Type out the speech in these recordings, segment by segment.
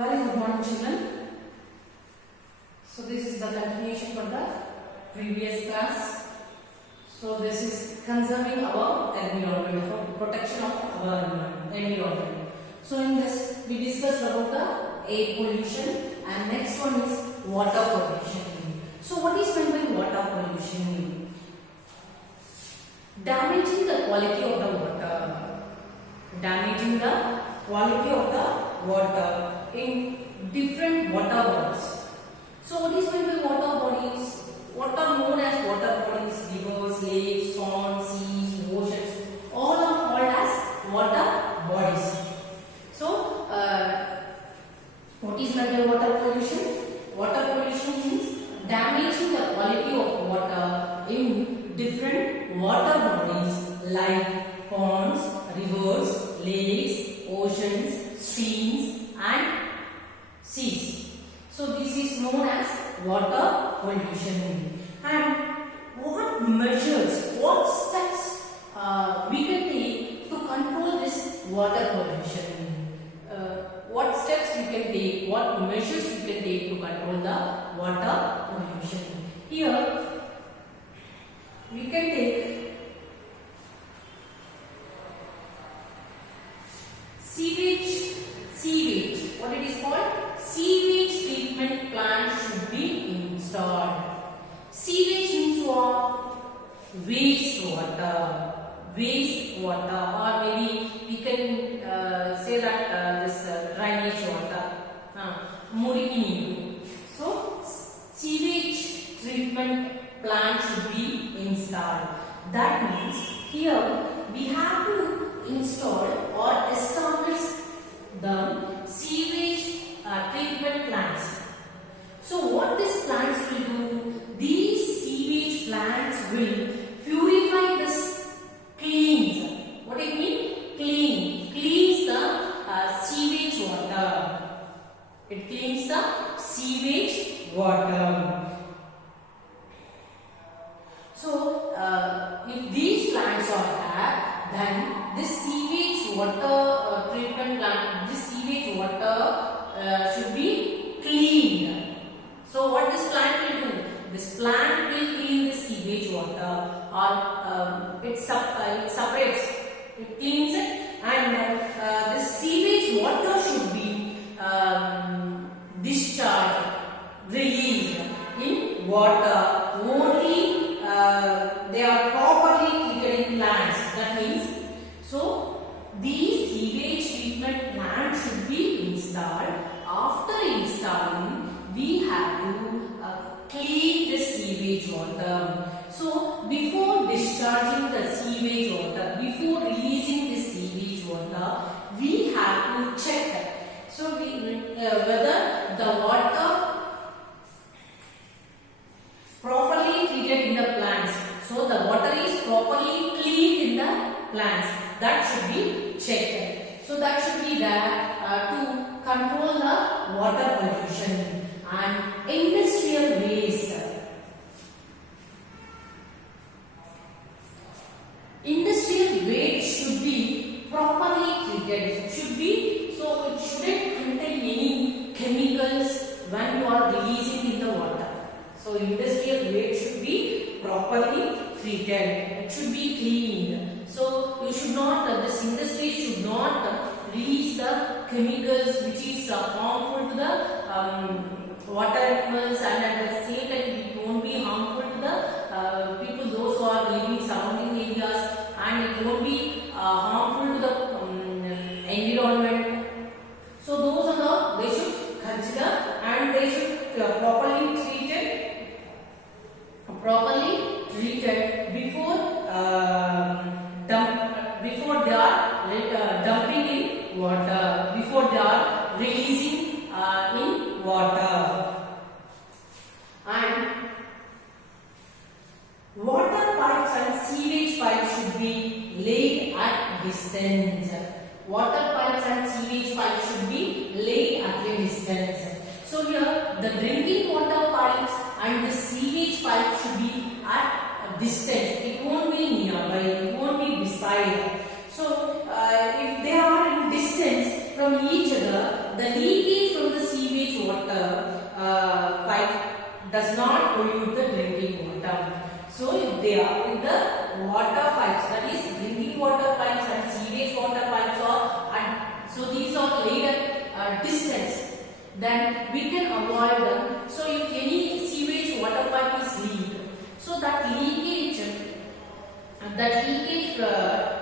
Very good morning, children. So this is the continuation for the previous class. So this is conserving our environment, protection of our environment. So in this we discussed about the air pollution, and next one is water pollution. So what is meant by water pollution? Damaging the quality of the water. Damaging the quality of the water in different water bodies. So what is meant by water bodies? What are known as water bodies? Rivers, lakes, ponds, seas, oceans, all are called as water bodies. So what is meant by water pollution? Water pollution means damaging the quality of water in different water bodies like ponds, rivers, lakes, oceans, streams and seas. So this is known as water pollution. And what measures, what steps we can take to control this water pollution? What steps we can take, what measures we can take to control the water pollution? Here we can take sewage. What it is called? Sewage treatment plant should be installed. Sewage means what? Wastewater. Or maybe we can say that this drainage water. Muriki neeru. So sewage treatment plant should be installed. That means here we have to install or establish the sewage treatment plants. So what these plants will do? These sewage plants will purify this, cleans. What do you mean? Cleans the sewage water. It cleans the sewage water. So if these plants are there, then this sewage water treatment plant, this sewage water should be cleaned. So what this plant will do? This plant will clean the sewage water, or it separates, it cleans it, and the sewage water should be discharged, released in water. Only they are properly treated in plants. That means, so these sewage treatment plants should be installed. After installing, we have to clean the sewage water. So before discharging the sewage water, before releasing the sewage water, we have to check so whether the water properly treated in the plants. So the water is properly cleaned in the plants. That should be checked. So that should be there to control the water pollution. And industrial waste. Industrial waste should be properly treated. It should be, so it shouldn't contain any chemicals when you are releasing in the water. So industrial waste should be properly treated. It should be cleaned. So you should not, this industry should not release the chemicals which is harmful to the water animals, and at the same time it won't be harmful to the people, those who are living surrounding areas, and it won't be harmful to the environment. So those are the, they should consider, and they should properly treated before before they are dumping in water, before they are releasing in water. And water pipes and sewage pipes should be laid at distance. Water pipes and sewage pipes should be laid at a distance. So here the drinking water pipes and the sewage pipes should be at a distance. It won't be nearby, it won't be beside. So if they are in distance from each other, the leakage from the pipe does not pollute the drinking water. So if they are in the water pipes, that is drinking water pipes and sewage water pipes are, and so these are laid at distance, then we can avoid them. So if any sewage water pipe is leaked, so that leakage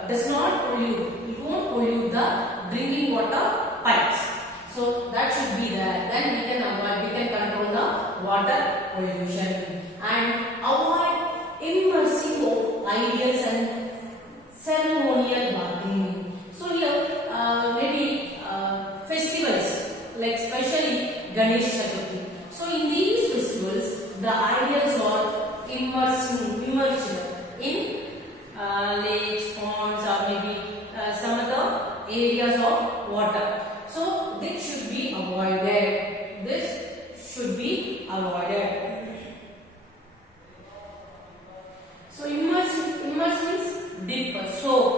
does not pollute, it won't pollute the drinking water pipes. So that should be there. Then we can avoid, we can control the water pollution and avoid immersing of ideas and ceremonial bathing. So here maybe festivals like especially Ganesh Chaturthi. So in these festivals, the idols are immersed in lakes, ponds, or maybe some other areas of water. So this should be avoided. This should be avoided. So immerse means dip, soak.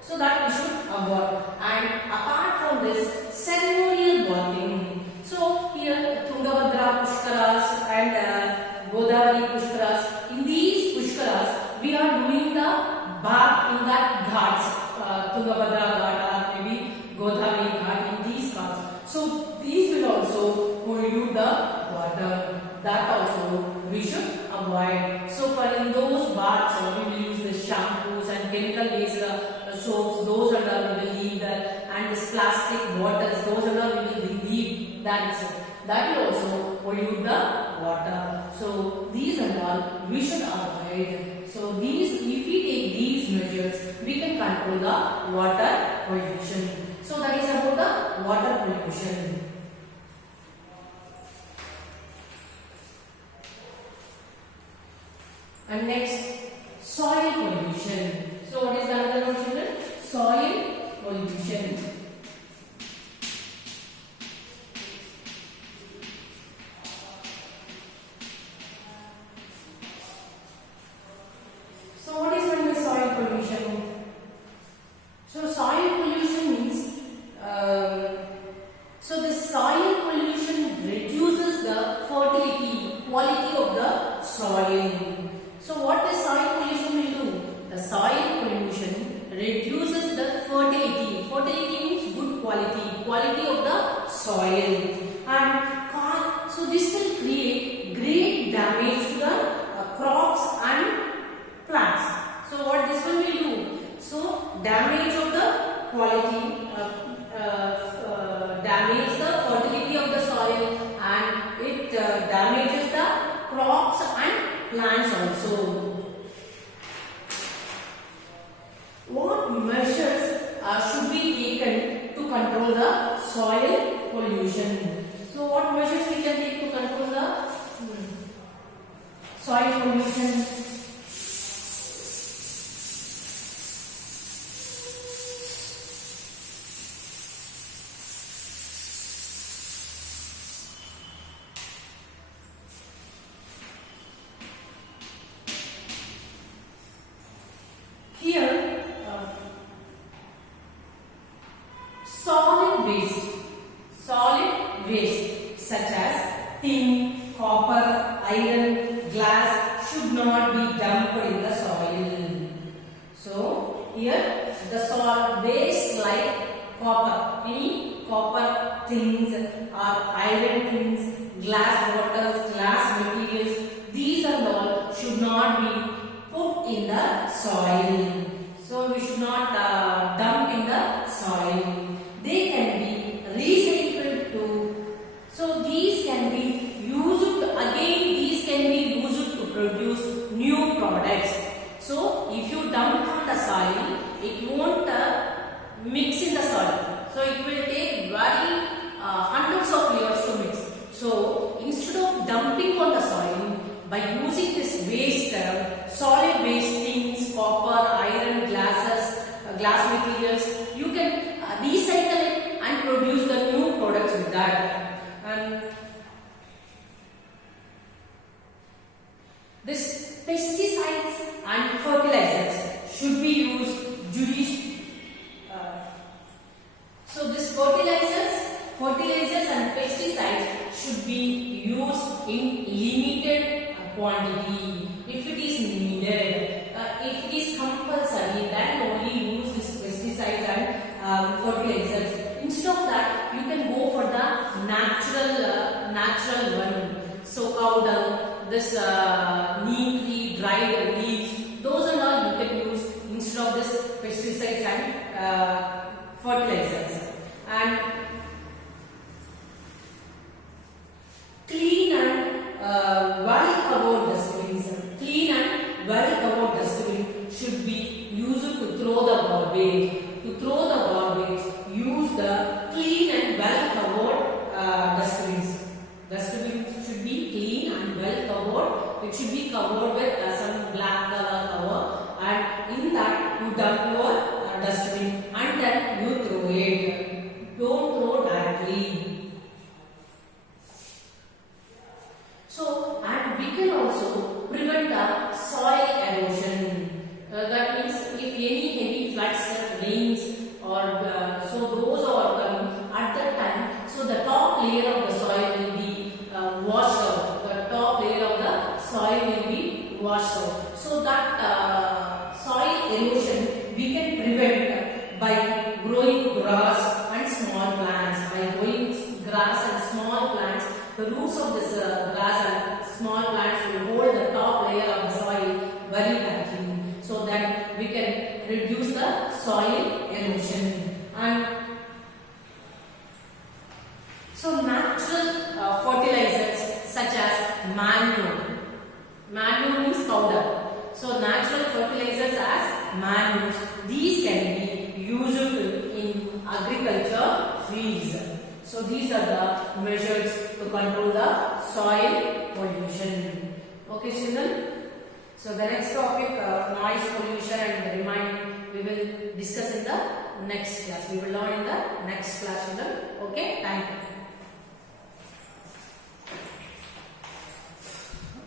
So that we should avoid. And apart from this, ceremonial bathing. So here Tungabhadra Pushkaras and Godavari Pushkaras. In these Pushkaras, we are doing the bath in that ghats, Tungabhadra Ghat or maybe Godavari Ghat, in these ghats. So these will also pollute the water. That also we should avoid. So for in those baths, we will use the shampoos and chemical based soaps. Those are the we will leave that, and this plastic bottles. Those are the we will leave that. That will also pollute the water. So these are all we should avoid. So these, if we take these measures, we can control the water pollution. So that is about the water pollution. And next, soil pollution. So what is the other one, children? Soil pollution. So what is meant by soil pollution? So soil pollution means, so the soil pollution reduces the fertility, quality of the soil. So what the soil pollution will do? The soil pollution reduces the fertility. Fertility means good quality, quality of the soil. And so this will create great damage to the crops and plants. So what this one will do? So damage of the quality, damage the fertility of the soil, and it damages the crops and plants also. What measures should be taken to control the soil pollution? So what measures we can take to control the soil pollution? Here, solid waste such as tin, copper, iron, glass should not be dumped in the soil. So here the soil waste like copper, any copper things or iron things, glass bottles, glass materials, these are all should not be put in the soil. So we should not dump in the soil. They can be recycled too. So these can be used again. These can be used to produce new products. So if you dump on the soil, it won't mix in the soil. So it will take very hundreds of years to mix. So instead of dumping on the soil, by using this waste, solid waste things, copper, iron, glass materials, you can recycle it and produce the new products with that. And this pesticides and fertilizers should be used judiciously. So this fertilizers and pesticides should be this neatly dried leaves, those and all you can use instead of this pesticides and fertilizers. And clean and well covered dustbins. Clean and well covered dustbin should be used to throw the garbage. To throw the garbage, use the clean and well covered dustbins. Dustbins should be clean and well covered. It should be covered with some black color cover, and in that you dump your dustbin and then you throw it. Don't throw directly. So, and we can also prevent the soil erosion. That means if any heavy floods, rains, or so those are coming at that time, so the top layer of the soil will be washed out. The top layer of the soil will be washed out. So that soil erosion we can prevent by growing grass and small plants. By growing grass and small plants, the roots of this grass and small plants will hold the top layer of the soil very tightly, so that we can reduce the soil erosion. And so natural fertilizers such as manure. Manure means powder. So natural fertilizers as manures, these can be used in agriculture fields. So these are the measures to control the soil pollution. Okay, children. So the next topic, noise pollution and the remaining, we will discuss in the next class. We will learn in the next class, children. Okay, thank you.